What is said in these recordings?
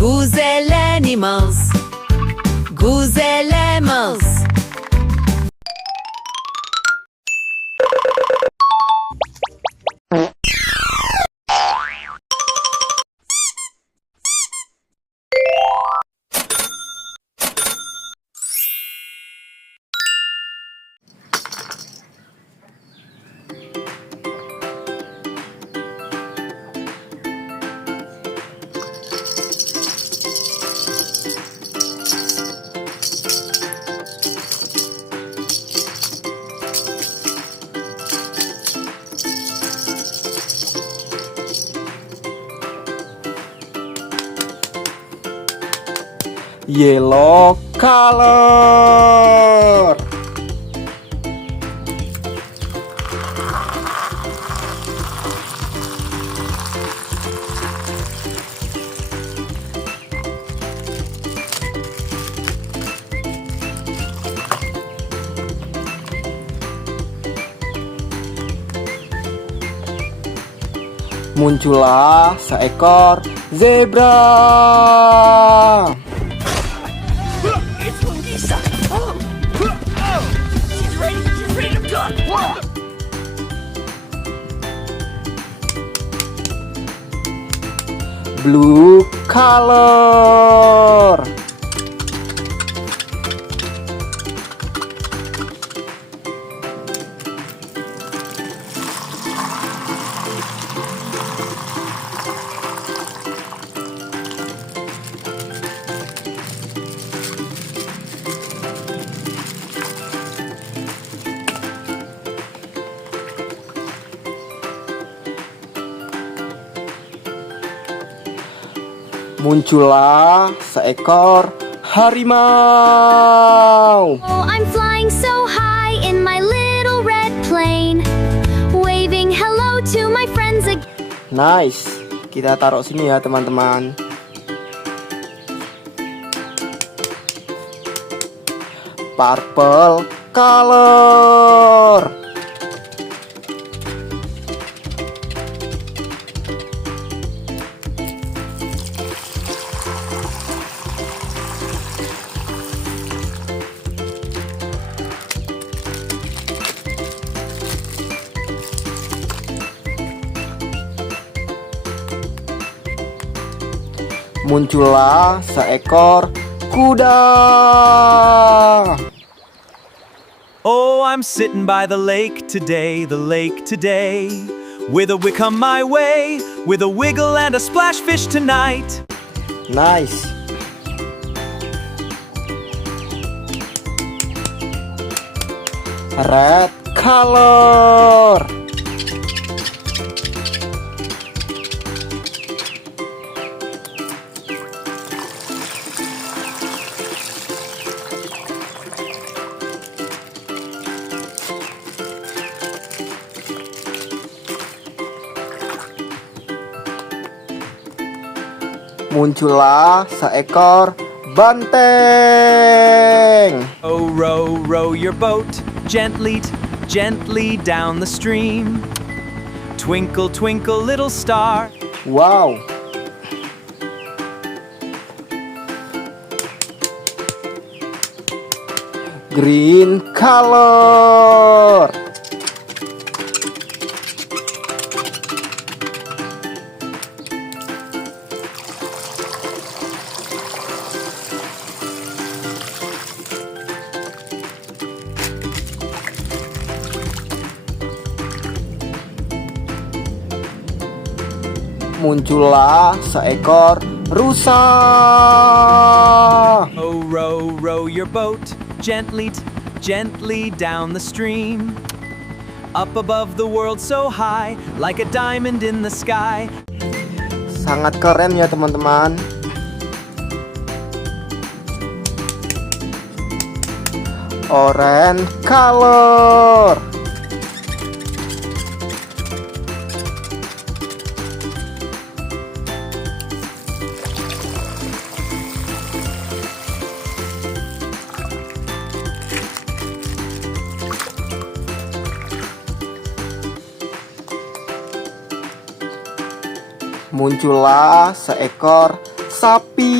Gazelle animals. Gazelle animals. Yellow color. Muncullah seekor zebra. It's Lisa. She's ready to go. Blue color. Muncullah seekor harimau. Oh, I'm flying so high in my little red plane, waving hello to my friends again. Nice. Kita taruh sini ya, teman-teman. Purple color. Muncullah seekor kuda. Oh, I'm sitting by the lake today, with a wick come my way, with a wiggle and a splash fish tonight. Nice. Red color. Muncullah seekor banteng. Oh, row, row your boat gently, gently down the stream. Twinkle, twinkle, little star. Wow. Green color. Muncullah seekor rusa. Oh, row, row your boat gently, gently down the stream. Up above the world so high, like a diamond in the sky. Sangat keren ya, teman-teman. Orange color. Muncullah seekor sapi.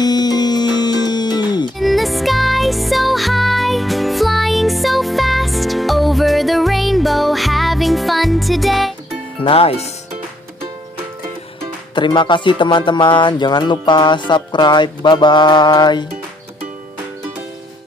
In the sky so high, flying so fast, over the rainbow, having fun today. Nice. Terima kasih teman-teman. Jangan lupa subscribe. Bye-bye.